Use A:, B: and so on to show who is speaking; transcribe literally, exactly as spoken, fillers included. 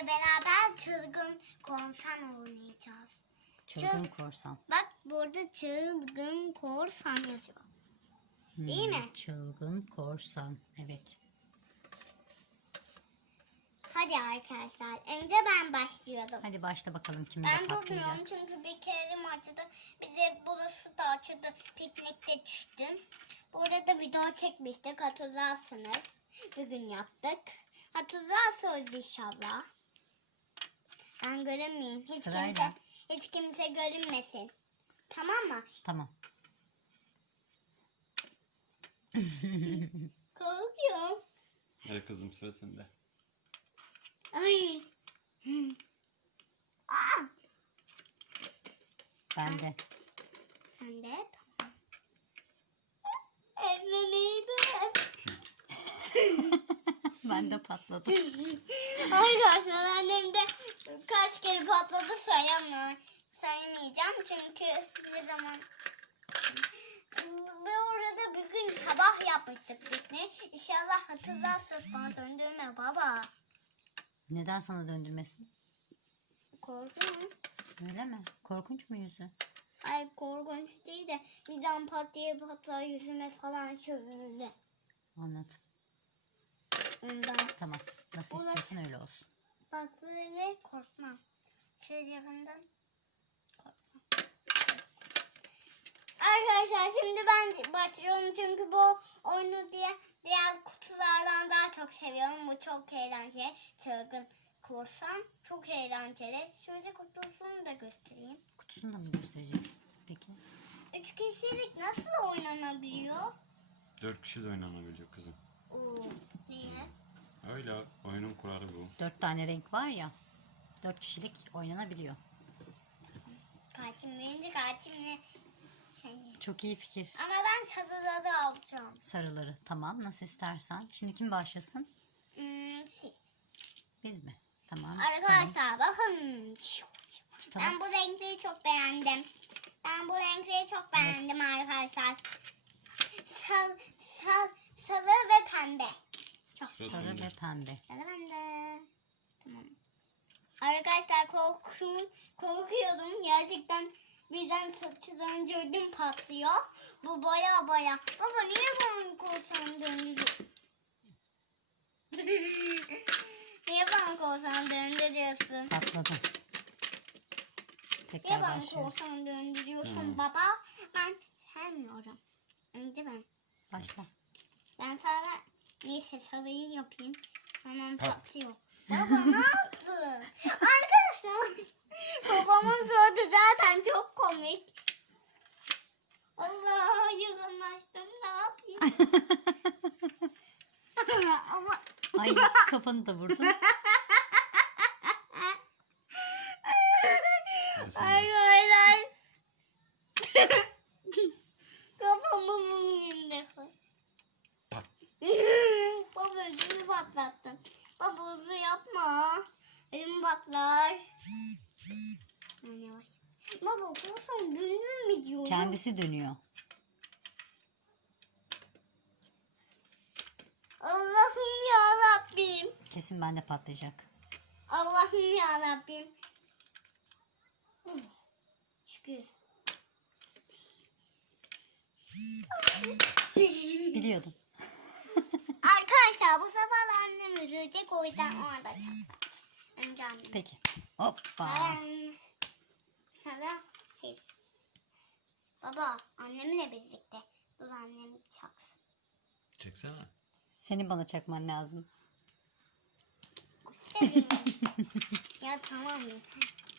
A: sizlerle beraber çılgın korsan oynayacağız.
B: Çılgın
A: Çıl-
B: korsan.
A: Bak burada çılgın korsan yazıyor.
B: Hmm,
A: Değil mi?
B: Çılgın korsan. Evet.
A: Hadi arkadaşlar. Önce ben başlıyorum.
B: Hadi başla bakalım kimde
A: Ben
B: patlayacak.
A: bilmiyorum çünkü bir kere açıldı. Bir de burası da açıldı. Piknikte düştüm. Burada da video çekmiştik. Hatırlarsınız. Bugün yaptık. Hatırlarsınız inşallah. Ben görünmeyeyim. Hiç
B: Sırayla.
A: kimse, hiç kimse görünmesin. Tamam mı?
B: Tamam.
A: Korkuyorum.
C: Hadi kızım sıra sende.
A: Ay. Aa,
B: Ben de.
A: sen de tamam. Elleriydi.
B: Ben de patladım.
A: Arkadaşlar annem de kaç kere patladı sayamam. Sayamayacağım çünkü ne zaman ve orada bir gün sabah yapmıştık pikniği. İnşallah hatırlarsın, bana döndürme baba.
B: Neden sana döndürmesin?
A: Korkuyorum.
B: Öyle mi? Korkunç mu yüzü?
A: Ay korkunç değil de birden pat diye patlar yüzüme falan çözüldü.
B: Anladım.
A: Ondan.
B: Tamam. Nasıl
A: Ulaş-
B: istiyorsan öyle olsun.
A: Bak böyle korkmam. Şöyle yakından korkmam. Arkadaşlar şimdi ben başlıyorum çünkü bu oyunu diye diğer kutulardan daha çok seviyorum. Bu çok eğlenceli. Çılgın korsan çok eğlenceli. Şöyle kutusunu da göstereyim.
B: Kutusunu da mı göstereceksin? Peki.
A: Üç kişilik nasıl oynanabiliyor?
C: Dört kişi de oynanabiliyor kızım.
A: Oo, niye?
C: Öyle oyunun kuralı bu.
B: Dört tane renk var ya. Dört kişilik oynanabiliyor.
A: Kaçım birinci kaçımla şey.
B: Çok iyi fikir.
A: Ama ben sarıları alacağım.
B: Sarıları. Tamam. Nasıl istersen. Şimdi kim başlasın?
A: Hmm, siz.
B: Biz mi? Tamam.
A: Arkadaşlar bakın.
B: Tutalım.
A: Ben bu renkleri çok beğendim. Ben bu renkleri çok beğendim arkadaşlar. Sar, sar, sarı ve pembe. Çok
C: Sıra
B: Sarı
C: sende.
B: ve pembe.
A: sarı bende. Tamam. Arkadaşlar korkuyorum, korkuyorum. Gerçekten birden saçından gördüm patlıyor. Bu baya baya. Baba niye bana korsan döndürüyor? Niye bana korsan döndürüyorsun?
B: Patladı.
A: Niye
B: Tekrar
A: bana
B: başlıyoruz.
A: korsan döndürüyorsun
C: Hmm.
A: baba? Ben sevmiyorum. Önce ben.
B: Başla.
A: Ben sana neyse sarıyı yapayım. Hemen
C: Ha.
A: patlıyor. Baba ne yaptı? Arkadaşlar babamın suratı zaten çok komik. Allah yakınlaştım ne yapayım? Ama
B: Ay kafanı da vurdun.
C: Sıra sende.
A: arkadaşlar kafamı bugün
C: Pat.
A: Baba ödümü patlattın. Baba hızlı yapma. Elim patlar. Ben yavaş. Baba korsan dönüyor mu diyorum?
B: Kendisi dönüyor.
A: Allah'ım ya Rabbim.
B: Kesin bende patlayacak.
A: Allah'ım ya Rabbim. Şükür.
B: Biliyordum.
A: Arkadaşlar bu sefer annem üzülecek o yüzden ona da çarpacak. Önce annem.
B: Peki. Hoppa.
A: Ben sana siz. Baba annemle birlikte. Dur annem çaksın.
C: Çeksene.
B: Senin bana çakman lazım.
A: Aferin. Ya tamam yeter.